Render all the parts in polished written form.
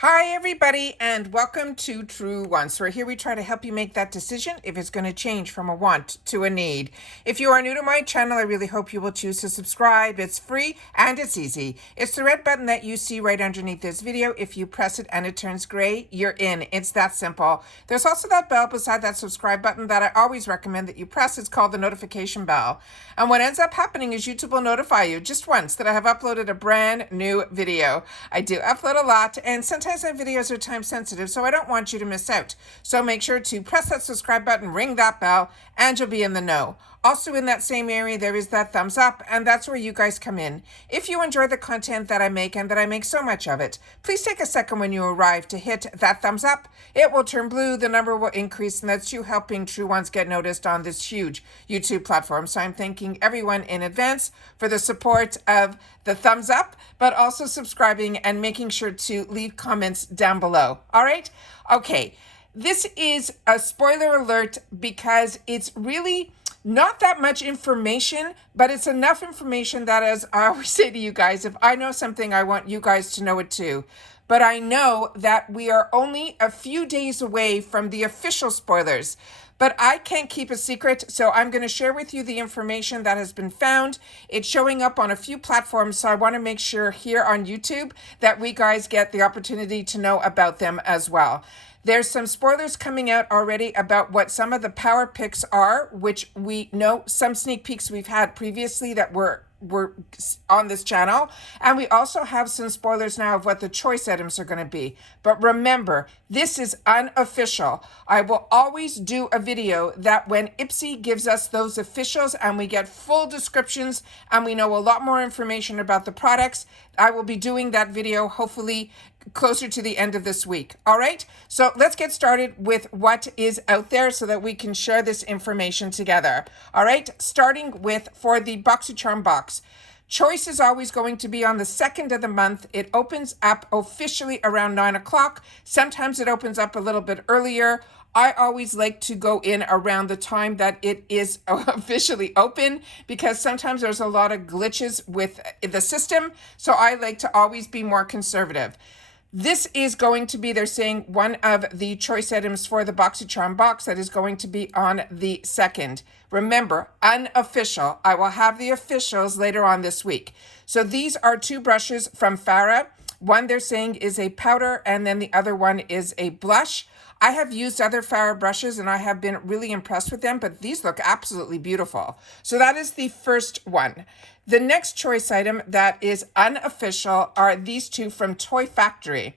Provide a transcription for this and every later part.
Hi everybody and welcome to True Wants, where here we try to help you make that decision if it's going to change from a want to a need. If you are new to my channel, I really hope you will choose to subscribe. It's free and it's easy. It's the red button that you see right underneath this video. If you press it and it turns gray, you're in. It's that simple. There's also that bell beside that subscribe button that I always recommend that you press. It's called the notification bell. And what ends up happening is YouTube will notify you just once that I have uploaded a brand new video. I do upload a lot, and sometimes my videos are time sensitive, so I don't want you to miss out. So make sure to press that subscribe button, ring that bell, and you'll be in the know. Also in that same area, there is that thumbs up, and that's where you guys come in. If you enjoy the content that I make, and that I make so much of it, please take a second when you arrive to hit that thumbs up. It will turn blue, the number will increase, and that's you helping True Ones get noticed on this huge YouTube platform. So I'm thanking everyone in advance for the support of the thumbs up, but also subscribing and making sure to leave comments down below. All right? Okay. This is a spoiler alert because it's really not that much information, but it's enough information that, as I always say to you guys, if I know something, I want you guys to know it too. But I know that we are only a few days away from the official spoilers. But I can't keep a secret, so I'm going to share with you the information that has been found. It's showing up on a few platforms, so I want to make sure here on YouTube that we guys get the opportunity to know about them as well. There's some spoilers coming out already about what some of the power picks are, which we know some sneak peeks we've had previously that were on this channel, and we also have some spoilers now of what the choice items are going to be. But remember, this is unofficial. I will always do a video that when IPSY gives us those officials and we get full descriptions and we know a lot more information about the products, I will be doing that video hopefully closer to the end of this week. All right, so let's get started with what is out there so that we can share this information together. All right, starting with for the Boxycharm box. Choice is always going to be on the 2nd of the month. It opens up officially around 9 o'clock. Sometimes it opens up a little bit earlier. I always like to go in around the time that it is officially open because sometimes there's a lot of glitches with the system. So I like to always be more conservative. This is going to be, they're saying, one of the choice items for the Boxycharm box that is going to be on the 2nd. Remember, unofficial. I will have the officials later on this week. So these are two brushes from Farah. One they're saying is a powder, and then the other one is a blush. I have used other Farah brushes and I have been really impressed with them, but these look absolutely beautiful. So that is the first one. The next choice item that is unofficial are these two from Toy Factory.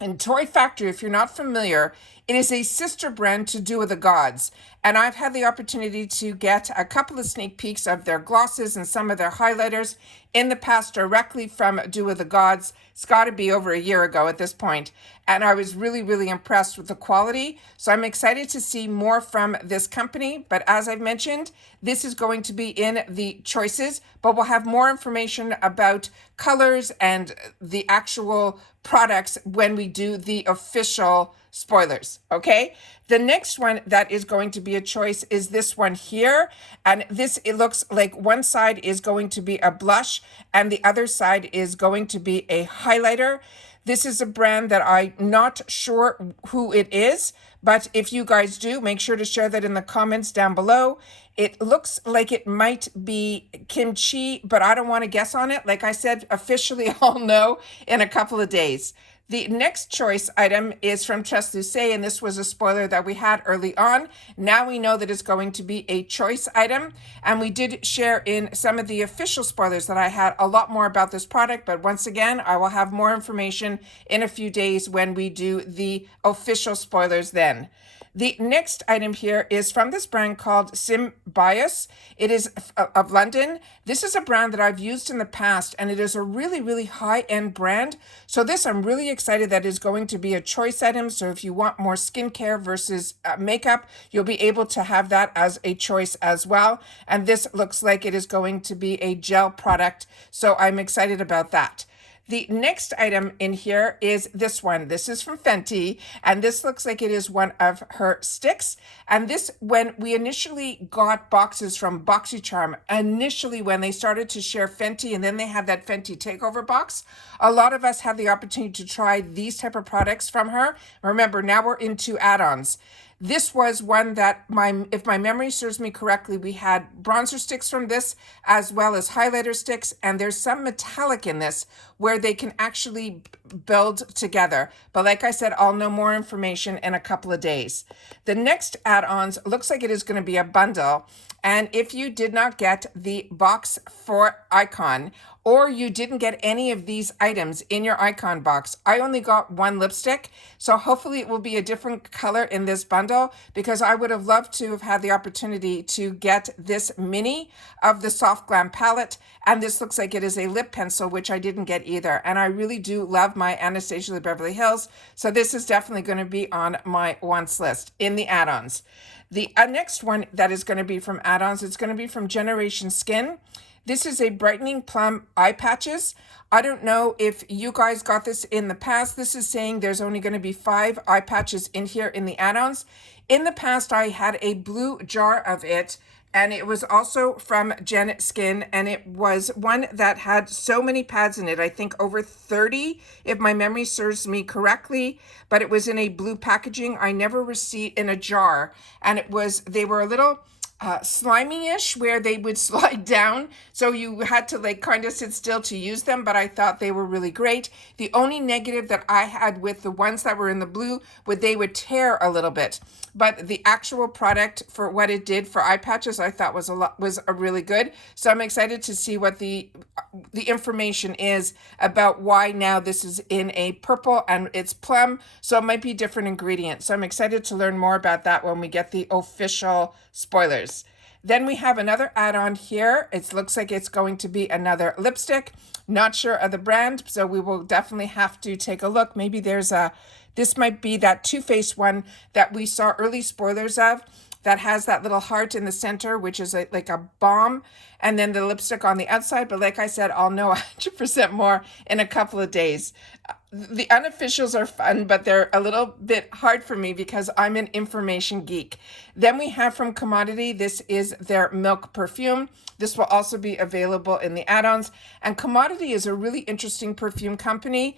And Toy Factory, if you're not familiar, it is a sister brand to Do With The Gods. And I've had the opportunity to get a couple of sneak peeks of their glosses and some of their highlighters in the past directly from Do With The Gods. It's got to be over a year ago at this point. And I was really, really impressed with the quality. So I'm excited to see more from this company. But as I've mentioned, this is going to be in the choices, but we'll have more information about colors and the actual products when we do the official spoilers. Okay, the next one that is going to be a choice is this one here, and this, it looks like one side is going to be a blush and the other side is going to be a highlighter. This is a brand that I'm not sure who it is, but if you guys do, make sure to share that in the comments down below. It looks like it might be kimchi, but I don't want to guess on it. Like I said, officially I'll know in a couple of days. The next choice item is from Catrice, and this was a spoiler that we had early on. Now we know that it's going to be a choice item, and we did share in some of the official spoilers that I had a lot more about this product, but once again, I will have more information in a few days when we do the official spoilers then. The next item here is from this brand called Symbiosis. It is of London. This is a brand that I've used in the past, and it is a really, really high-end brand. So this, I'm really excited that is going to be a choice item. So if you want more skincare versus makeup, you'll be able to have that as a choice as well. And this looks like it is going to be a gel product. So I'm excited about that. The next item in here is this one. This is from Fenty, and this looks like it is one of her sticks. And this, when we initially got boxes from Boxycharm, initially when they started to share Fenty, and then they had that Fenty takeover box, a lot of us had the opportunity to try these type of products from her. Remember, now we're into add-ons. This was one that, if my memory serves me correctly, we had bronzer sticks from this as well as highlighter sticks, and there's some metallic in this where they can actually build together. But like I said, I'll know more information in a couple of days. The next add-ons looks like it is going to be a bundle. And if you did not get the box for Icon, or you didn't get any of these items in your Icon box, I only got one lipstick. So hopefully it will be a different color in this bundle, because I would have loved to have had the opportunity to get this mini of the Soft Glam palette. And this looks like it is a lip pencil, which I didn't get either. And I really do love my Anastasia de Beverly Hills. So this is definitely going to be on my wants list in the add-ons. The next one that is going to be from add-ons, it's going to be from Generation Skin. This is a brightening plum eye patches. I don't know if you guys got this in the past. This is saying there's only going to be 5 eye patches in here in the add-ons. In the past, I had a blue jar of it, and it was also from Gen Skin, and it was one that had so many pads in it, I think over 30, if my memory serves me correctly, but it was in a blue packaging. I never received in a jar, and they were a little slimy-ish, where they would slide down, so you had to like kind of sit still to use them, but I thought they were really great. The only negative that I had with the ones that were in the blue was they would tear a little bit, but the actual product for what it did for eye patches, I thought was a really good. So I'm excited to see what the information is about why now this is in a purple and it's plum, so it might be different ingredients. So I'm excited to learn more about that when we get the official spoilers. Then we have another add-on here. It looks like it's going to be another lipstick. Not sure of the brand, so we will definitely have to take a look. Maybe this might be that Too Faced one that we saw early spoilers of, that has that little heart in the center, which is like a bomb, and then the lipstick on the outside. But like I said, I'll know 100% more in a couple of days. The unofficials are fun, but they're a little bit hard for me because I'm an information geek. Then we have from Commodity, this is their Milk perfume. This will also be available in the add-ons. And Commodity is a really interesting perfume company.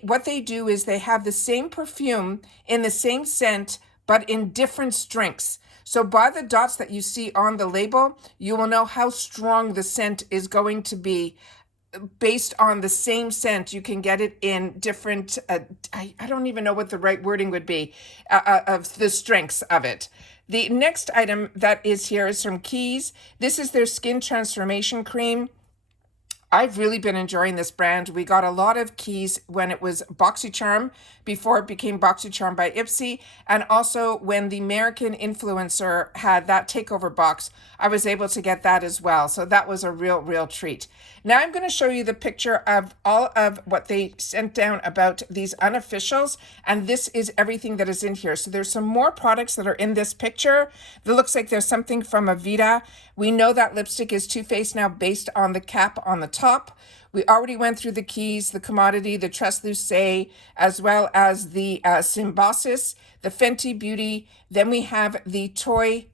What they do is they have the same perfume in the same scent, but in different strengths. So by the dots that you see on the label, you will know how strong the scent is going to be. Based on the same scent, you can get it in different, I don't even know what the right wording would be, of the strengths of it. The next item that is here is from Keys. This is their Skin Transformation Cream. I've really been enjoying this brand. We got a lot of Keys when it was Boxycharm, before it became Boxycharm by IPSY, and also when the American influencer had that takeover box, I was able to get that as well. So that was a real treat. Now I'm going to show you the picture of all of what they sent down about these unofficials, and this is everything that is in here. So there's some more products that are in this picture. It looks like there's something from Aveda. We know that lipstick is Too Faced now based on the cap on the top. We already went through the Keys, the Commodity, the Translucé, as well as the Symbiosis, the Fenty Beauty. Then we have the Toy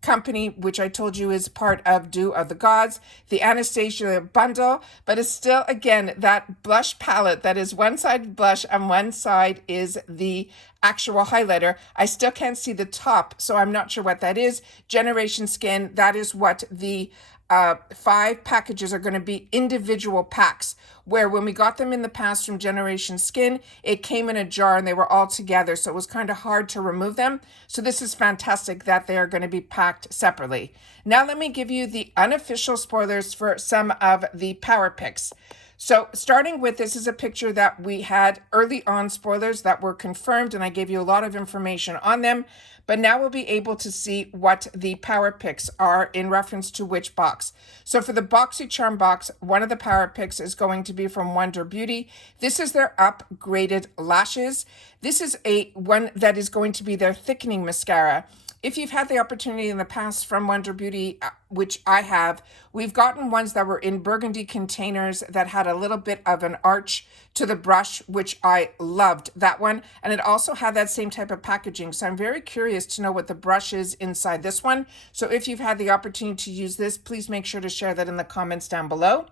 company, which I told you is part of Dew of the Gods, the Anastasia bundle, but it's still, again, that blush palette that is one side blush and one side is the actual highlighter. I still can't see the top, so I'm not sure what that is. Generation Skin, that is what the 5 packages are going to be, individual packs, where when we got them in the past from Generation Skin, it came in a jar and they were all together, so it was kind of hard to remove them. So this is fantastic that they are going to be packed separately. Now let me give you the unofficial spoilers for some of the power picks. So starting with, this is a picture that we had early on spoilers that were confirmed, and I gave you a lot of information on them. But now we'll be able to see what the power picks are in reference to which box. So for the Boxycharm box, one of the power picks is going to be from Wonder Beauty. This is their upgraded lashes. This is one that is going to be their thickening mascara. if you've had the opportunity in the past from Wonder Beauty, which I have, we've gotten ones that were in burgundy containers that had a little bit of an arch to the brush, which I loved that one. And it also had that same type of packaging. So I'm very curious to know what the brush is inside this one. So if you've had the opportunity to use this, please make sure to share that in the comments down below.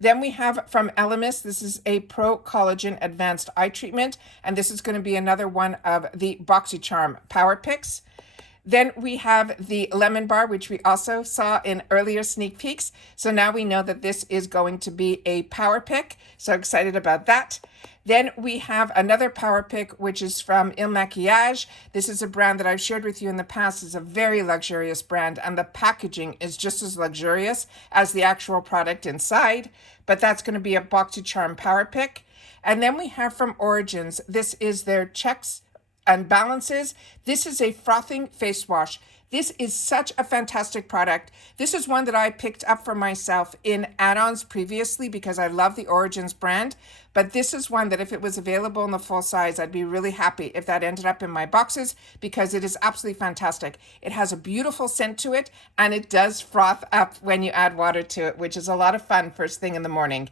Then we have from Elemis, this is a Pro Collagen Advanced Eye Treatment, and this is going to be another one of the Boxycharm Power Picks. Then we have the Lemon Bar, which we also saw in earlier sneak peeks. So now we know that this is going to be a power pick. So excited about that. Then we have another power pick, which is from Il Maquillage. This is a brand that I've shared with you in the past. It's a very luxurious brand, and the packaging is just as luxurious as the actual product inside. But that's going to be a Boxycharm power pick. And then we have from Origins, this is their Checks and Balances. This is a frothing face wash. This is such a fantastic product. This is one that I picked up for myself in Addons previously because I love the Origins brand. But this is one that if it was available in the full size, I'd be really happy if that ended up in my boxes because it is absolutely fantastic. It has a beautiful scent to it, and it does froth up when you add water to it, which is a lot of fun first thing in the morning.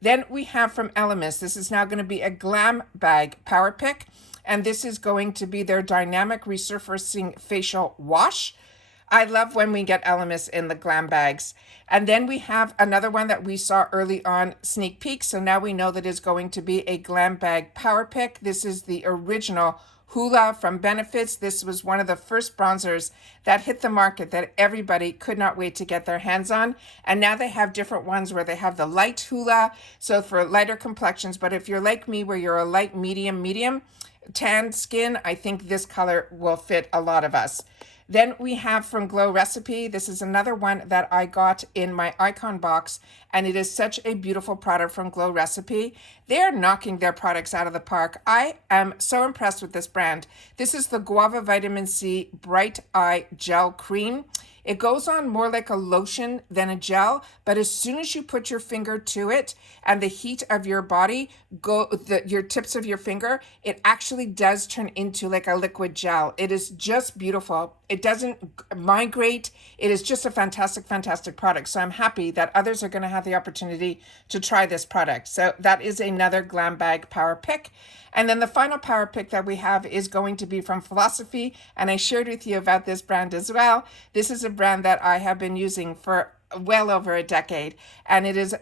Then we have from Elemis, this is now going to be a GlamBag Power Pick. And this is going to be their Dynamic Resurfacing Facial Wash. I love when we get Elemis in the Glam bags. And then we have another one that we saw early on sneak peek. So now we know that is going to be a GlamBag Power Pick. This is the original Hoola from Benefits. This was one of the first bronzers that hit the market that everybody could not wait to get their hands on. And now they have different ones where they have the light Hoola, so for lighter complexions. But if you're like me, where you're a light, medium, tan skin, I think this color will fit a lot of us. Then we have from Glow Recipe. This is another one that I got in my icon box, and it is such a beautiful product from Glow Recipe. They're knocking their products out of the park. I am so impressed with this brand. This is the Guava Vitamin C Bright Eye Gel Cream. It goes on more like a lotion than a gel, but as soon as you put your finger to it and the heat of your body, your tips of your finger, it actually does turn into like a liquid gel. It is just beautiful. It doesn't migrate. It is just a fantastic, fantastic product. So I'm happy that others are going to have the opportunity to try this product. So that is another GlamBag Power Pick. And then the final power pick that we have is going to be from Philosophy. And I shared with you about this brand as well. This is a brand that I have been using for well over a decade. And it is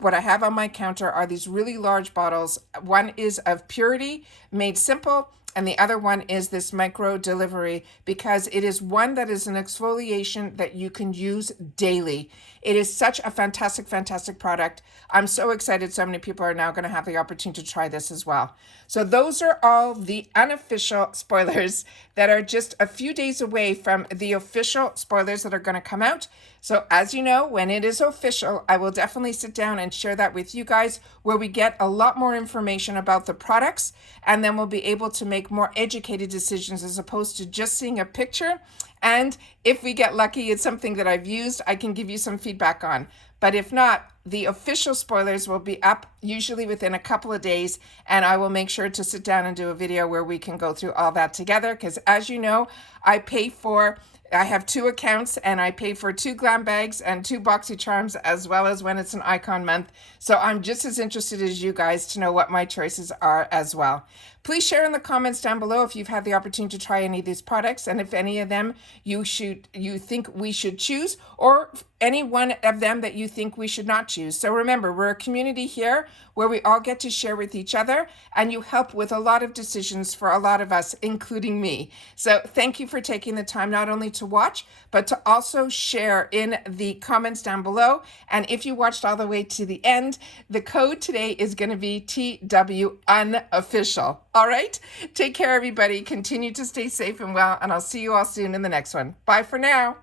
what I have on my counter are these really large bottles. One is of Purity, Made Simple, and the other one is this micro delivery because it is one that is an exfoliation that you can use daily. It is such a fantastic, fantastic product. I'm so excited so many people are now going to have the opportunity to try this as well. So those are all the unofficial spoilers that are just a few days away from the official spoilers that are going to come out. So as you know, when it is official, I will definitely sit down and share that with you guys where we get a lot more information about the products, and then we'll be able to make more educated decisions as opposed to just seeing a picture. And if we get lucky, it's something that I've used, I can give you some feedback on. But if not, the official spoilers will be up usually within a couple of days, and I will make sure to sit down and do a video where we can go through all that together. Because as you know, I have 2 accounts and I pay for 2 Glam bags and 2 Boxycharms as well as when it's an icon month. So I'm just as interested as you guys to know what my choices are as well. Please share in the comments down below if you've had the opportunity to try any of these products and if any of them you think we should choose, or any one of them that you think we should not choose. So remember, we're a community here where we all get to share with each other, and you help with a lot of decisions for a lot of us, including me. So thank you for taking the time not only to watch, but to also share in the comments down below. And if you watched all the way to the end, the code today is going to be TW Unofficial. All right, take care, everybody. Continue to stay safe and well, and I'll see you all soon in the next one. Bye for now.